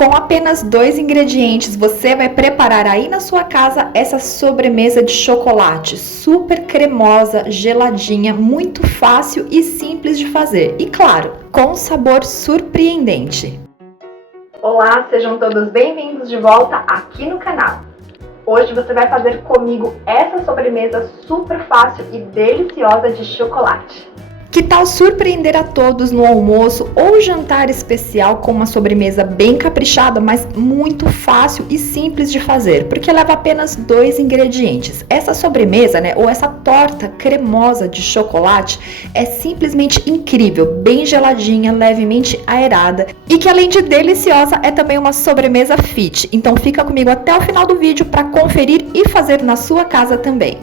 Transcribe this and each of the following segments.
Com apenas 2 ingredientes, você vai preparar aí na sua casa essa sobremesa de chocolate super cremosa, geladinha, muito fácil e simples de fazer. E claro, com sabor surpreendente. Olá, sejam todos bem-vindos de volta aqui no canal. Hoje você vai fazer comigo essa sobremesa super fácil e deliciosa de chocolate. Que tal surpreender a todos no almoço ou jantar especial com uma sobremesa bem caprichada, mas muito fácil e simples de fazer, porque leva apenas 2 ingredientes. Essa sobremesa, ou essa torta cremosa de chocolate é simplesmente incrível, bem geladinha, levemente aerada e que além de deliciosa é também uma sobremesa fit. Então fica comigo até o final do vídeo para conferir e fazer na sua casa também.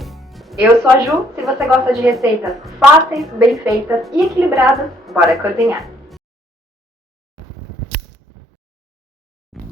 Eu sou a Ju, se você gosta de receitas fáceis, bem feitas e equilibradas, bora cozinhar!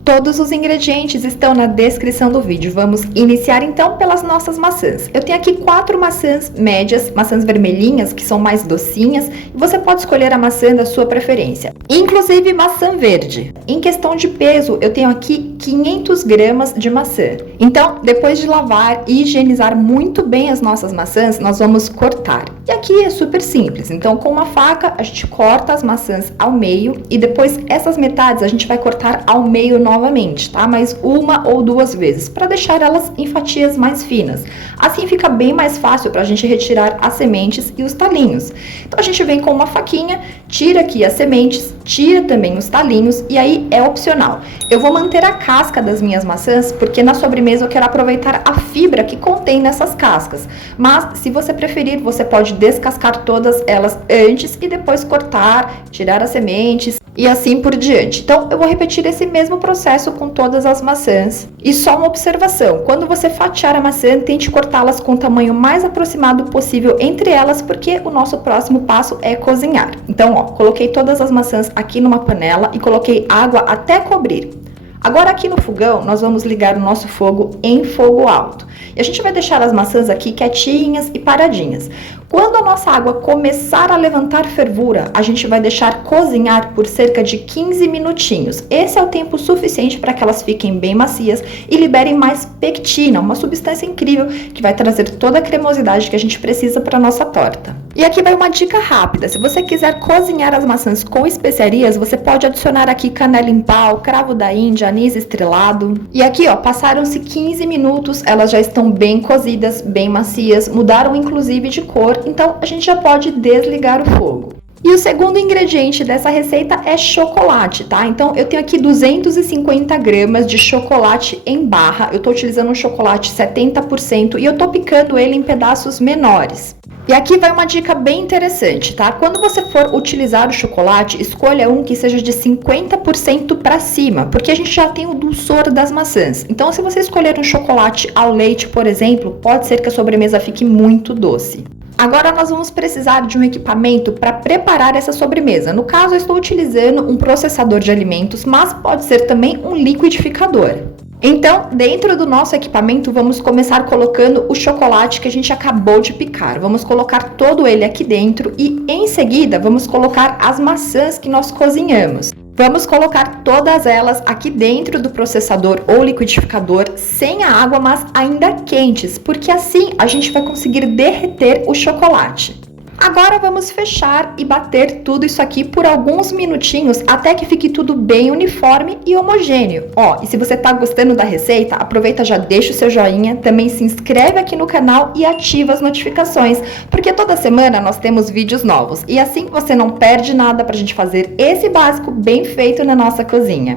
Todos os ingredientes estão na descrição do vídeo. Vamos iniciar então pelas nossas maçãs. Eu tenho aqui 4 maçãs médias, maçãs vermelhinhas, que são mais docinhas. E você pode escolher a maçã da sua preferência, inclusive maçã verde. Em questão de peso, eu tenho aqui 500 gramas de maçã. Então, depois de lavar e higienizar muito bem as nossas maçãs, nós vamos cortar. E aqui é super simples. Então, com uma faca, a gente corta as maçãs ao meio e depois essas metades a gente vai cortar ao meio novamente, tá? Mais 1 ou 2 vezes, para deixar elas em fatias mais finas. Assim fica bem mais fácil para a gente retirar as sementes e os talinhos. Então a gente vem com uma faquinha, tira aqui as sementes, tira também os talinhos e aí é opcional. Eu vou manter a casca das minhas maçãs porque na sobremesa eu quero aproveitar a fibra que contém nessas cascas. Mas se você preferir, você pode descascar todas elas antes e depois cortar, tirar as sementes e assim por diante. Então eu vou repetir esse mesmo processo com todas as maçãs. E só uma observação, quando você fatiar a maçã, tente cortá-las com o tamanho mais aproximado possível entre elas, porque o nosso próximo passo é cozinhar. Então, coloquei todas as maçãs aqui numa panela e coloquei água até cobrir. Agora aqui no fogão, nós vamos ligar o nosso fogo em fogo alto. E a gente vai deixar as maçãs aqui quietinhas e paradinhas. Quando a nossa água começar a levantar fervura, a gente vai deixar cozinhar por cerca de 15 minutinhos. Esse é o tempo suficiente para que elas fiquem bem macias e liberem mais pectina, uma substância incrível que vai trazer toda a cremosidade que a gente precisa para a nossa torta. E aqui vai uma dica rápida, se você quiser cozinhar as maçãs com especiarias, você pode adicionar aqui canela em pau, cravo da Índia, anis estrelado. E aqui, passaram-se 15 minutos, elas já estão bem cozidas, bem macias, mudaram inclusive de cor, então a gente já pode desligar o fogo. E o segundo ingrediente dessa receita é chocolate, tá? Então eu tenho aqui 250 gramas de chocolate em barra, eu tô utilizando um chocolate 70% e eu tô picando ele em pedaços menores. E aqui vai uma dica bem interessante, tá? Quando você for utilizar o chocolate, escolha um que seja de 50% para cima, porque a gente já tem o dulçor das maçãs. Então, se você escolher um chocolate ao leite, por exemplo, pode ser que a sobremesa fique muito doce. Agora nós vamos precisar de um equipamento para preparar essa sobremesa. No caso, eu estou utilizando um processador de alimentos, mas pode ser também um liquidificador. Então, dentro do nosso equipamento, vamos começar colocando o chocolate que a gente acabou de picar. Vamos colocar todo ele aqui dentro e, em seguida, vamos colocar as maçãs que nós cozinhamos. Vamos colocar todas elas aqui dentro do processador ou liquidificador, sem a água, mas ainda quentes, porque assim a gente vai conseguir derreter o chocolate. Agora vamos fechar e bater tudo isso aqui por alguns minutinhos até que fique tudo bem uniforme e homogêneo. E se você tá gostando da receita, aproveita, já deixa o seu joinha, também se inscreve aqui no canal e ativa as notificações, porque toda semana nós temos vídeos novos e assim você não perde nada pra gente fazer esse básico bem feito na nossa cozinha.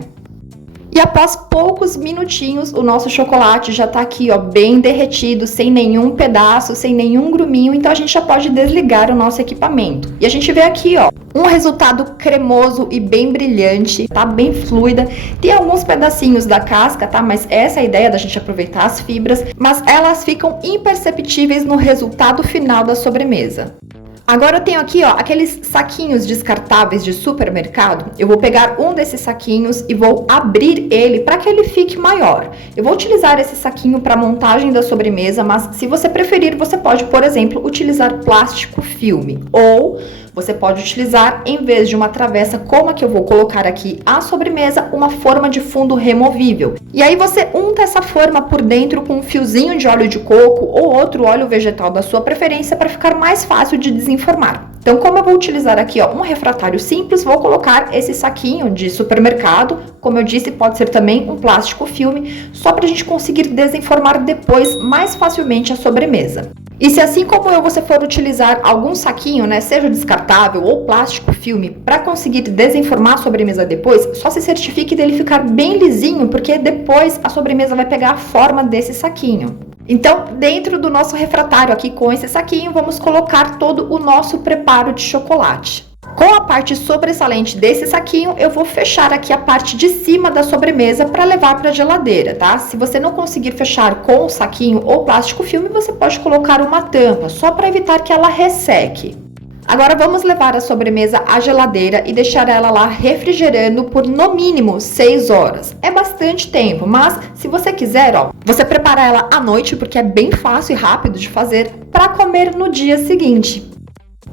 E após poucos minutinhos, o nosso chocolate já tá aqui, bem derretido, sem nenhum pedaço, sem nenhum gruminho, então a gente já pode desligar o nosso equipamento. E a gente vê aqui, um resultado cremoso e bem brilhante, tá? Bem fluida. Tem alguns pedacinhos da casca, tá? Mas essa é a ideia da gente aproveitar as fibras, mas elas ficam imperceptíveis no resultado final da sobremesa. Agora eu tenho aqui, aqueles saquinhos descartáveis de supermercado. Eu vou pegar um desses saquinhos e vou abrir ele para que ele fique maior. Eu vou utilizar esse saquinho para montagem da sobremesa, mas se você preferir, você pode, por exemplo, utilizar plástico filme ou Você pode utilizar, em vez de uma travessa como a que eu vou colocar aqui à sobremesa, uma forma de fundo removível. E aí você unta essa forma por dentro com um fiozinho de óleo de coco ou outro óleo vegetal da sua preferência para ficar mais fácil de desenformar. Então, como eu vou utilizar aqui um refratário simples, vou colocar esse saquinho de supermercado. Como eu disse, pode ser também um plástico filme, só para a gente conseguir desenformar depois mais facilmente a sobremesa. E se assim como eu você for utilizar algum saquinho, seja descartável ou plástico filme, para conseguir desenformar a sobremesa depois, só se certifique dele ficar bem lisinho, porque depois a sobremesa vai pegar a forma desse saquinho. Então, dentro do nosso refratário aqui com esse saquinho, vamos colocar todo o nosso preparo de chocolate. Com a parte sobressalente desse saquinho, eu vou fechar aqui a parte de cima da sobremesa para levar para a geladeira, tá? Se você não conseguir fechar com o saquinho ou plástico filme, você pode colocar uma tampa, só para evitar que ela resseque. Agora vamos levar a sobremesa à geladeira e deixar ela lá refrigerando por no mínimo 6 horas. É bastante tempo, mas se você quiser, você prepara ela à noite, porque é bem fácil e rápido de fazer, para comer no dia seguinte.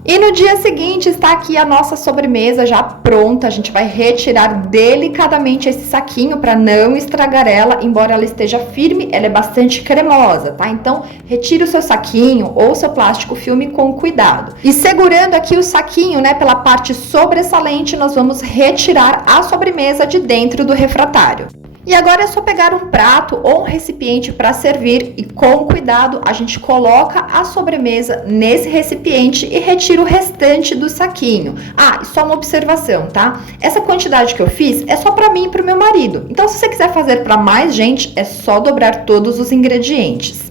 E no dia seguinte está aqui a nossa sobremesa já pronta. A gente vai retirar delicadamente esse saquinho para não estragar ela, embora ela esteja firme, ela é bastante cremosa, tá? Então, retire o seu saquinho ou seu plástico filme com cuidado. E segurando aqui o saquinho, pela parte sobressalente, nós vamos retirar a sobremesa de dentro do refratário. E agora é só pegar um prato ou um recipiente para servir e com cuidado a gente coloca a sobremesa nesse recipiente e retira o restante do saquinho. E só uma observação, tá? Essa quantidade que eu fiz é só para mim e para o meu marido. Então, se você quiser fazer para mais gente, é só dobrar todos os ingredientes.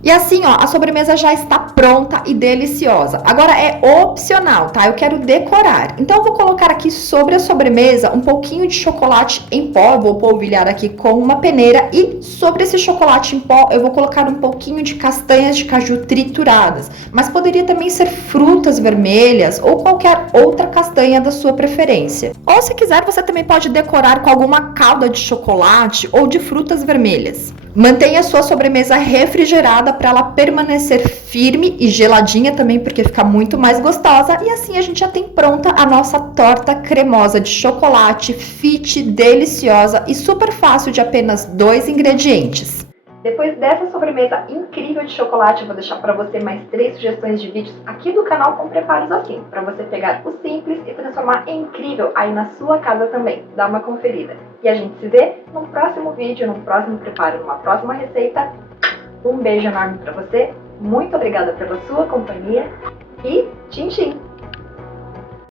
E assim, a sobremesa já está pronta e deliciosa. Agora é opcional, tá? Eu quero decorar. Então, eu vou colocar aqui sobre a sobremesa um pouquinho de chocolate em pó. Vou polvilhar aqui com uma peneira. E sobre esse chocolate em pó, eu vou colocar um pouquinho de castanhas de caju trituradas. Mas poderia também ser frutas vermelhas ou qualquer outra castanha da sua preferência. Ou se quiser, você também pode decorar com alguma calda de chocolate ou de frutas vermelhas. Mantenha a sua sobremesa refrigerada para ela permanecer firme e geladinha também, porque fica muito mais gostosa. E assim a gente já tem pronta a nossa torta cremosa de chocolate, fit, deliciosa e super fácil de apenas 2 ingredientes. Depois dessa sobremesa incrível de chocolate, eu vou deixar para você mais 3 sugestões de vídeos aqui do canal com preparos assim, para você pegar o simples e transformar em incrível aí na sua casa também. Dá uma conferida. E a gente se vê no próximo vídeo, no próximo preparo, numa próxima receita. Um beijo enorme para você, muito obrigada pela sua companhia e tchim tchim!